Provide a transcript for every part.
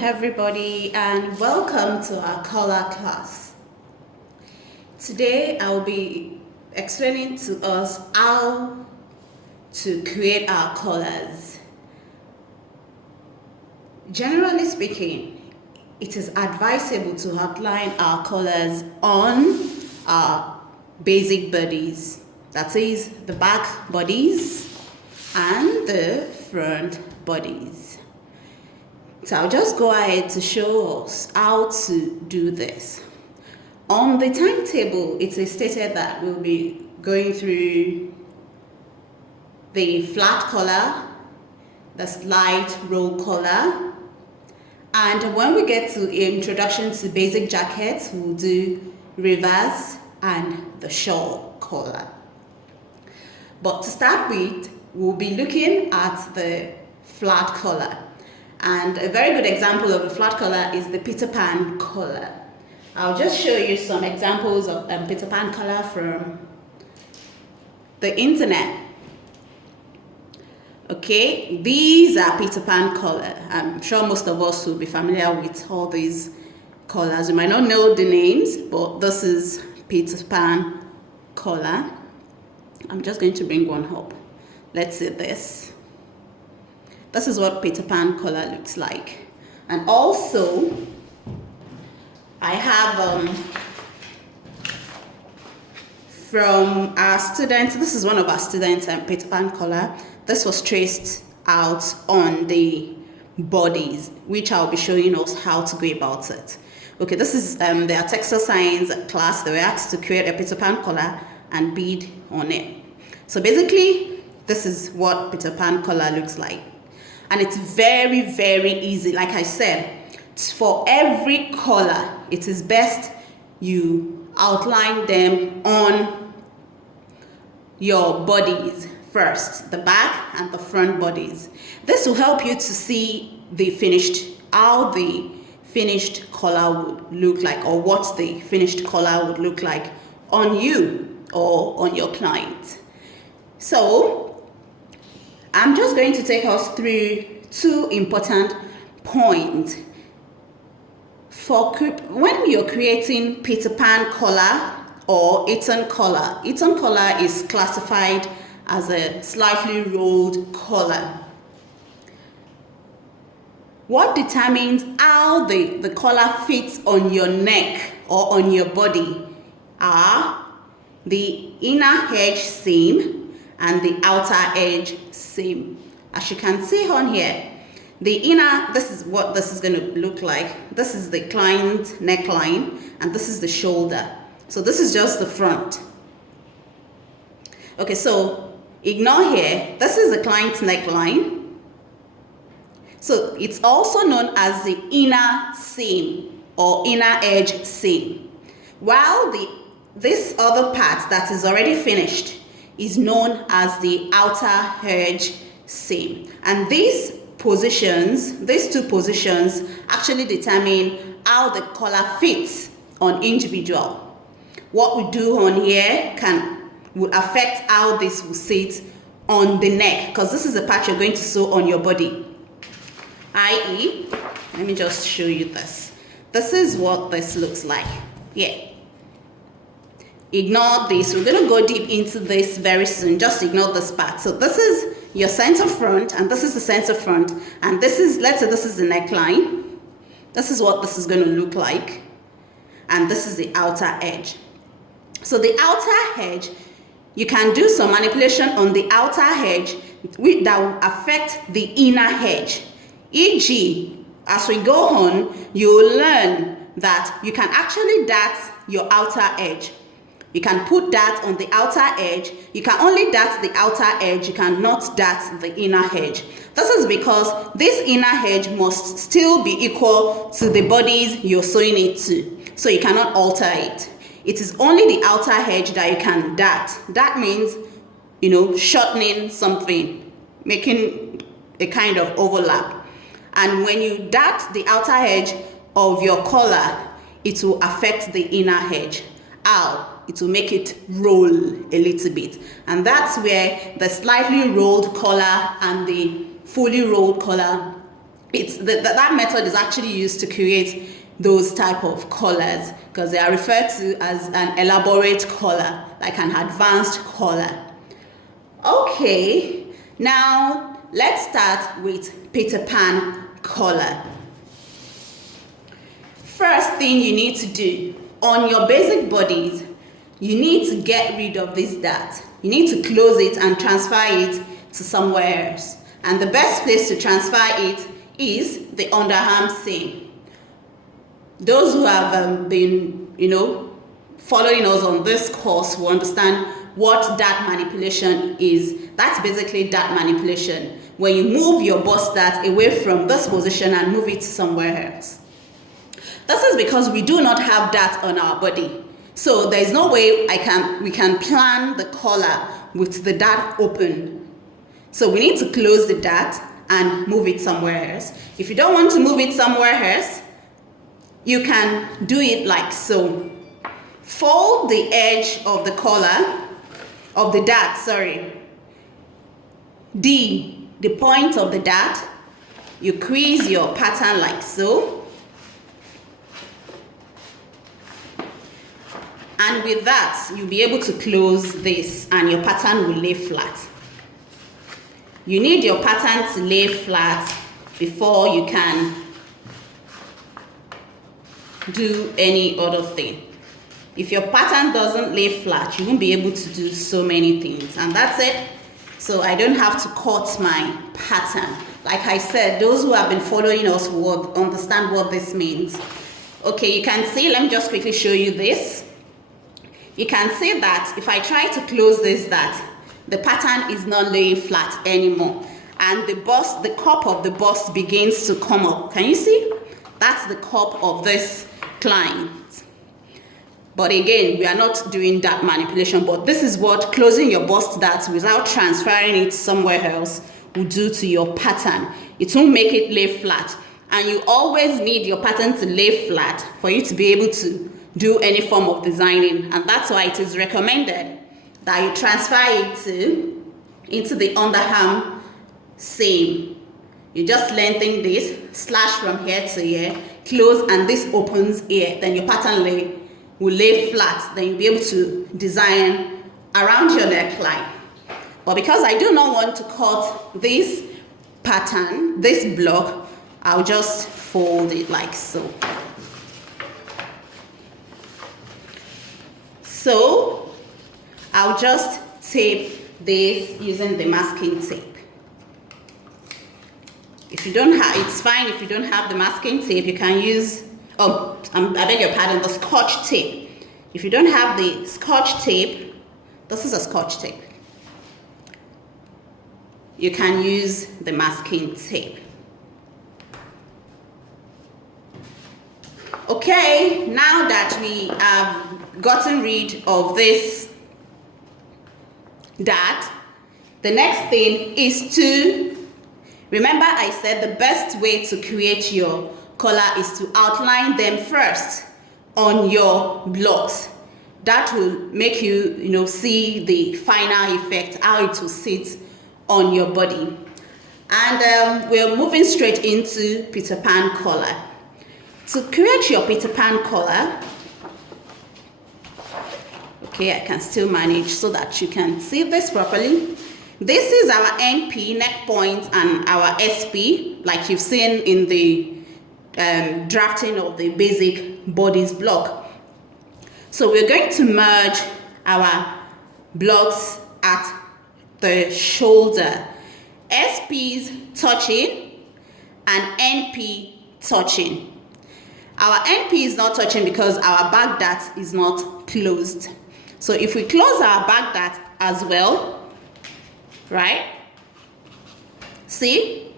everybody, and welcome to our color class. Today I'll be explaining to us how to create our colors. Generally speaking, it is advisable to outline our colors on our basic bodies, that is the back bodies and the front bodies. So I'll just go ahead to show us how to do this. On the timetable, it is stated that we'll be going through the flat color, the slide roll color, and when we get to introduction to basic jackets, we'll do reverse and the shawl color. But to start with, we'll be looking at the flat color. And a very good example of a flat color is the Peter Pan color. I'll just show you some examples of Peter Pan color from the internet. Okay, these are Peter Pan color. I'm sure most of us will be familiar with all these colors. You might not know the names, but this is Peter Pan color. I'm just going to bring one up. Let's see this. This is what Peter Pan color looks like. And also, I have from our students, this is one of our students, Peter Pan color. This was traced out on the bodies, which I'll be showing us how to go about it. Okay, this is their textile science class. They were asked to create a Peter Pan color and bead on it. So basically, this is what Peter Pan color looks like. And it's very, very easy. Like I said, for every color, it is best you outline them on your bodies first, the back and the front bodies. This will help you to see how the finished color would look like, or what the finished color would look like on you or on your client. So I'm just going to take us through two important points. When you're creating Peter Pan color or Eton color is classified as a slightly rolled color. What determines how the color fits on your neck or on your body are the inner edge seam and the outer edge seam. As you can see on here, this is what this is going to look like. This is the client's neckline and this is the shoulder. So this is just the front. Okay, so ignore here. This is the client's neckline. So it's also known as the inner seam or inner edge seam. While this other part that is already finished is known as the outer edge seam. And these two positions actually determine how the color fits on individual. What we do on here will affect how this will sit on the neck, because this is the part you're going to sew on your body. I.e., let me just show you this. This is what this looks like. Yeah. Ignore this. We're going to go deep into this very soon. Just ignore this part. So this is your center front, and this is the center front, and let's say this is the neckline. This is what this is going to look like, and this is the outer edge. So the outer edge, you can do some manipulation on the outer edge that will affect the inner edge. E.g., as we go on, you will learn that you can actually dart your outer edge. You can put dart on the outer edge. You can only dart the outer edge. You cannot dart the inner edge. This is because this inner edge must still be equal to the bodies you're sewing it to. So you cannot alter it. It is only the outer edge that you can dart. That means, shortening something, making a kind of overlap. And when you dart the outer edge of your collar, it will affect the inner edge. How? It will make it roll a little bit. And that's where the slightly rolled collar and the fully rolled collar that method is actually used to create those type of colors, because they are referred to as an elaborate color, like an advanced color. Okay, now let's start with Peter Pan color. First thing you need to do on your basic bodies, you need to get rid of this dart. You need to close it and transfer it to somewhere else. And the best place to transfer it is the underarm seam. Those who have been, following us on this course will understand what dart manipulation is. That's basically dart manipulation, when you move your bust dart away from this position and move it somewhere else. This is because we do not have dart on our body. So there is no way we can plan the collar with the dart open. So we need to close the dart and move it somewhere else. If you don't want to move it somewhere else, you can do it like so. Fold the edge of the collar, of the dart, the point of the dart. You crease your pattern like so. And with that, you'll be able to close this and your pattern will lay flat. You need your pattern to lay flat before you can do any other thing. If your pattern doesn't lay flat, you won't be able to do so many things. And that's it. So I don't have to cut my pattern. Like I said, those who have been following us will understand what this means. Okay, you can see, let me just quickly show you this. You can see that if I try to close this dart, the pattern is not laying flat anymore. And the cup of the bust begins to come up. Can you see? That's the cup of this client. But again, we are not doing dart manipulation, but this is what closing your bust dart without transferring it somewhere else will do to your pattern. It won't make it lay flat. And you always need your pattern to lay flat for you to be able to do any form of designing. And that's why it is recommended that you transfer it into the underarm seam. You just lengthen this, slash from here to here, close, and this opens here. Then your pattern will lay flat. Then you'll be able to design around your neckline. But because I do not want to cut this pattern, this block, I'll just fold it like so. So I'll just tape this using the masking tape. If you don't have, it's fine if you don't have the masking tape, you can use, I beg your pardon, the Scotch tape. If you don't have the Scotch tape, this is a Scotch tape. You can use the masking tape. Okay, now that we have gotten rid of this dart, the next thing is to, remember I said the best way to create your collar is to outline them first on your blocks. That will make you, see the final effect, how it will sit on your body. And we're moving straight into Peter Pan collar. To create your Peter Pan collar, okay, I can still manage so that you can see this properly. This is our NP, neck point, and our SP, like you've seen in the drafting of the basic bodies block. So we're going to merge our blocks at the shoulder. SP's touching and NP touching. Our NP is not touching because our back dart is not closed. So if we close our back dart as well, right? See?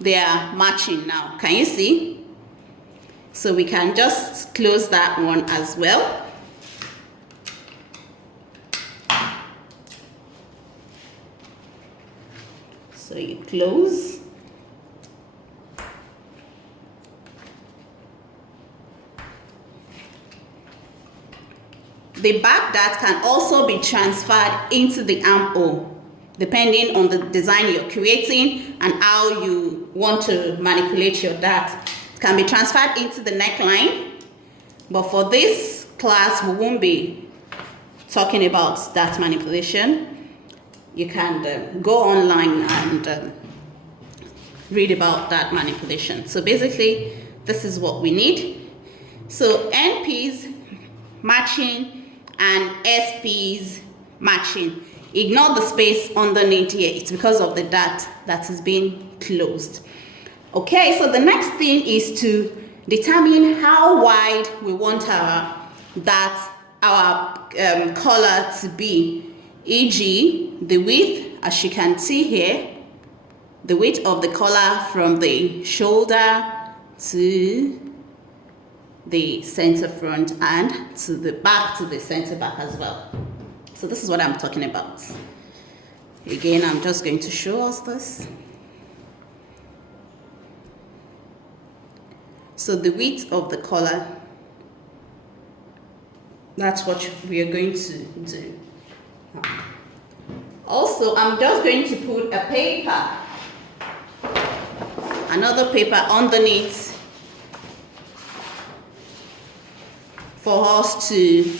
They are matching now. Can you see? So we can just close that one as well. So you close. The back dart can also be transferred into the armhole. depending on the design you're creating and how you want to manipulate your dart. It can be transferred into the neckline, but for this class we won't be talking about dart manipulation. You can go online and read about dart manipulation. So basically this is what we need. So NPs matching and SPs matching. Ignore the space underneath here. It's because of the dart that is being closed. Okay, so the next thing is to determine how wide we want our dart, our collar to be, e.g. the width, as you can see here, the width of the collar from the shoulder to the center front and to the back, to the center back as well. So this is what I'm talking about. Again, I'm just going to show us this. So the width of the collar, that's what we are going to do. Also, I'm just going to put a paper, another paper underneath for us to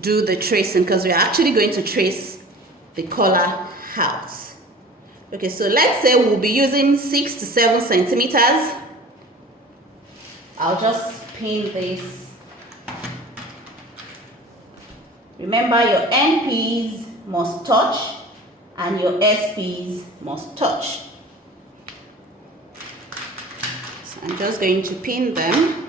do the tracing, because we're actually going to trace the collar out. Okay, so let's say we'll be using 6 to 7 centimeters. I'll just pin this. Remember, your NPs must touch and your SPs must touch. So I'm just going to pin them.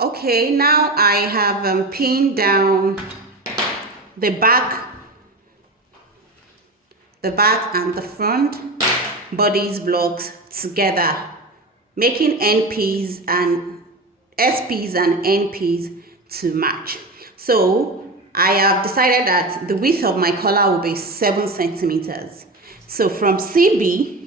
Okay, now I have pinned down the back and the front bodies blocks together, making NPs and SPs and NPs to match. So I have decided that the width of my collar will be 7 centimeters. So from CB,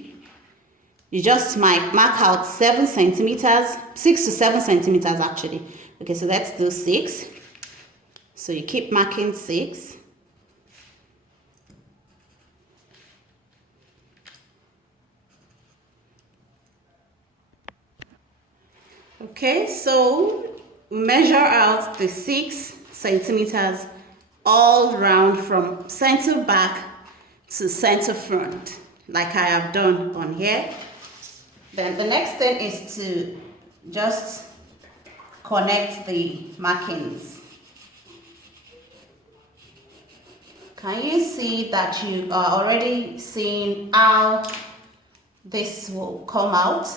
you just might mark out 7 centimeters, 6 to 7 centimeters actually. Okay, so let's do 6. So you keep marking 6. Okay, so measure out the 6 centimeters all round from center back to center front, like I have done on here. Then the next thing is to just connect the markings. Can you see that you are already seeing how this will come out?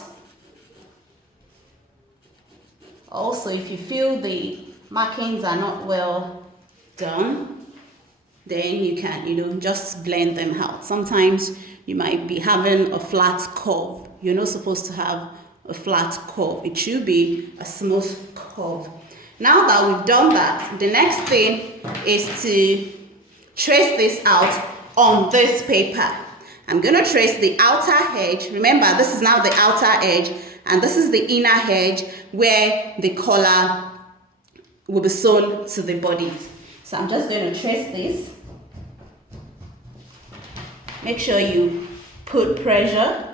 Also, if you feel the markings are not well done, then you can, just blend them out. Sometimes you might be having a flat curve. You're not supposed to have a flat curve. It should be a smooth curve. Now that we've done that, the next thing is to trace this out on this paper. I'm going to trace the outer edge. Remember, this is now the outer edge, and this is the inner edge where the collar will be sewn to the body. So I'm just going to trace this. Make sure you put pressure.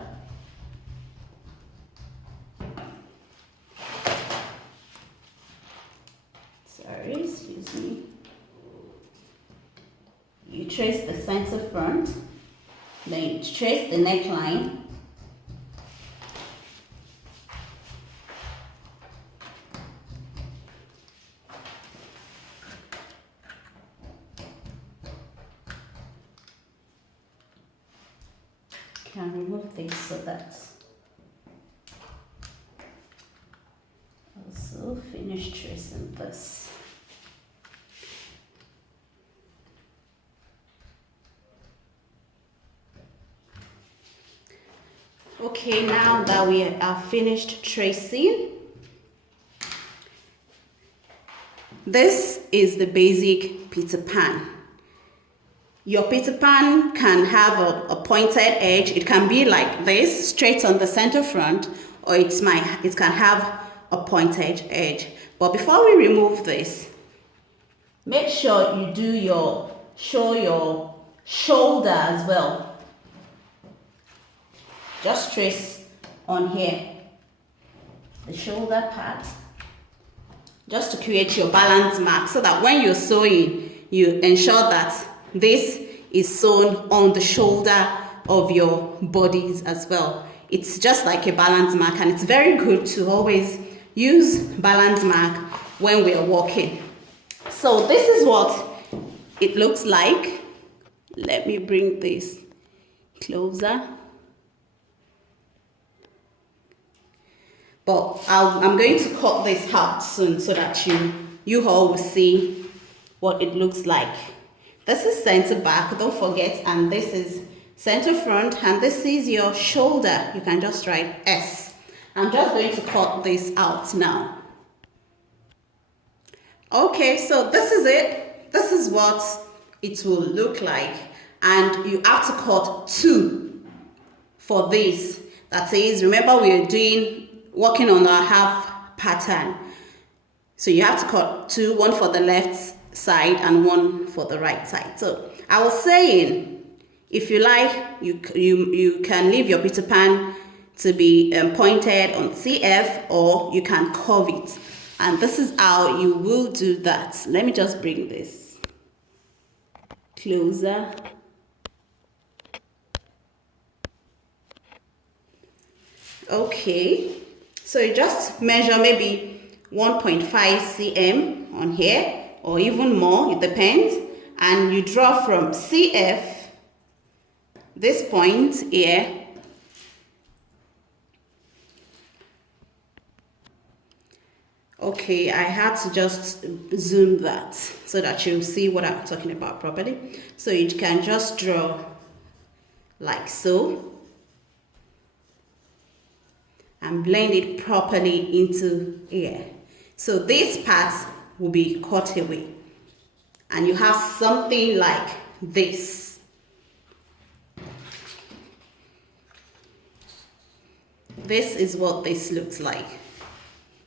Sorry, excuse me. You trace the center front, then you trace the neckline. Can remove this so that also finish tracing this. Okay, now that we are finished tracing, this is the basic Peter Pan. Your Peter Pan can have a pointed edge. It can be like this, straight on the center front, or it can have a pointed edge. But before we remove this, make sure you show your shoulder as well. Just trace on here, the shoulder part, just to create your balance mark, so that when you're sewing, you ensure that this is sewn on the shoulder of your bodies as well. It's just like a balance mark, and it's very good to always use balance mark when we are walking. So this is what it looks like. Let me bring this closer. But I'm going to cut this out soon so that you all will see what it looks like. This is center back, don't forget, and this is center front, and this is your shoulder. You can just write S. I'm just going to cut this out now. Okay, so this is it. This is what it will look like, and you have to cut 2 for this. That is, remember we're working on our half pattern, so you have to cut 2, one for the left side and one for the right side. So I was saying, if you like, you can leave your Peter Pan to be pointed on CF, or you can curve it, and this is how you will do that. Let me just bring this closer. Okay, so you just measure maybe 1.5 cm on here, or even more, it depends, and you draw from CF, this point here, okay, I had to just zoom that so that you'll see what I'm talking about properly. So you can just draw like so, and blend it properly into here. So this part will be cut away, and you have something like this. This is what this looks like.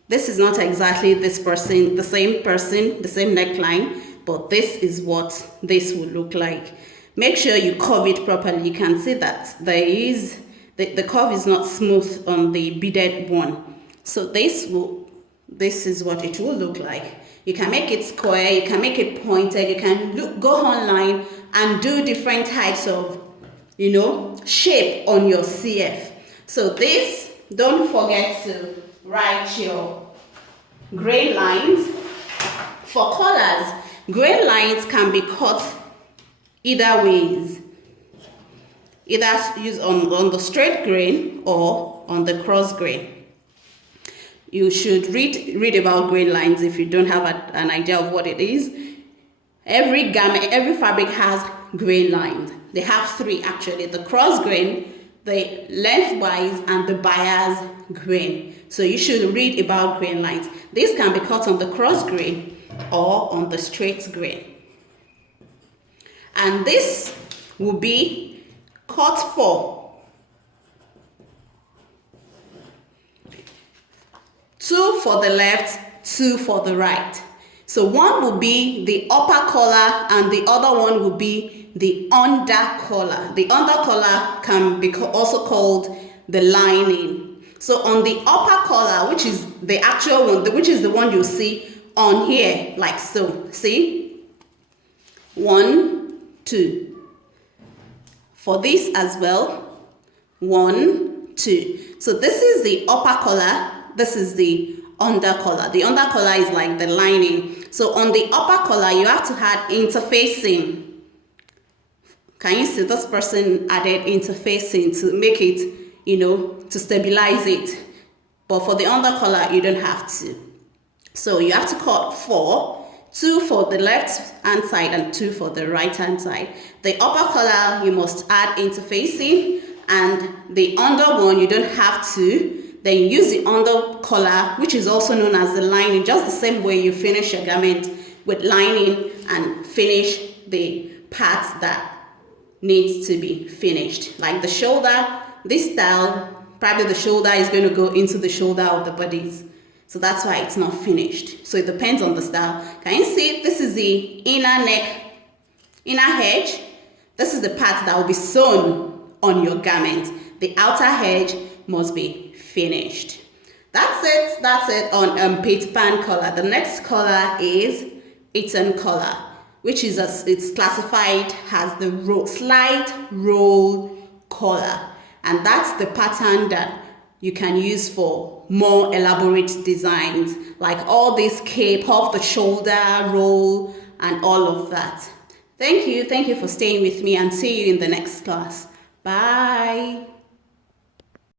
This is not exactly this person, the same neckline, but this is what this will look like. Make sure you curve it properly. You can see that there is the curve is not smooth on the beaded one. So this is what it will look like. You can make it square, you can make it pointed, you can go online and do different types of, shape on your CF. So this, don't forget to write your grain lines. For colors, grain lines can be cut either ways. Either use on the straight grain or on the cross grain. You should read about grain lines if you don't have an idea of what it is. Every garment, every fabric has grain lines. They have 3 actually: the cross grain, the lengthwise, and the bias grain. So you should read about grain lines. This can be cut on the cross grain or on the straight grain. And this will be cut for 2 for the left, 2 for the right. So one will be the upper collar and the other one will be the under collar. The under collar can be also called the lining. So on the upper collar, which is the actual one, which is the one you see on here, like so. See? 1, 2. For this as well, 1, 2. So this is the upper collar, this is the under collar. The under collar is like the lining. So on the upper collar, you have to add interfacing. Can you see this person added interfacing to make it, to stabilize it? But for the under collar, you don't have to. So you have to cut 4. 2 for the left hand side and 2 for the right hand side. The upper collar you must add interfacing, and the under one you don't have to. Then you use the under collar, which is also known as the lining, just the same way you finish your garment with lining and finish the parts that needs to be finished. Like the shoulder, this style, probably the shoulder is going to go into the shoulder of the bodies. So that's why it's not finished. So it depends on the style. Can you see? This is the inner neck, inner edge. This is the part that will be sewn on your garment. The outer edge must be finished. That's it on Peter Pan collar. The next collar is Eton collar, which is it's classified as the slight roll collar, and that's the pattern that you can use for more elaborate designs, like all this cape off the shoulder roll and all of that. Thank you for staying with me, and see you in the next class. Bye.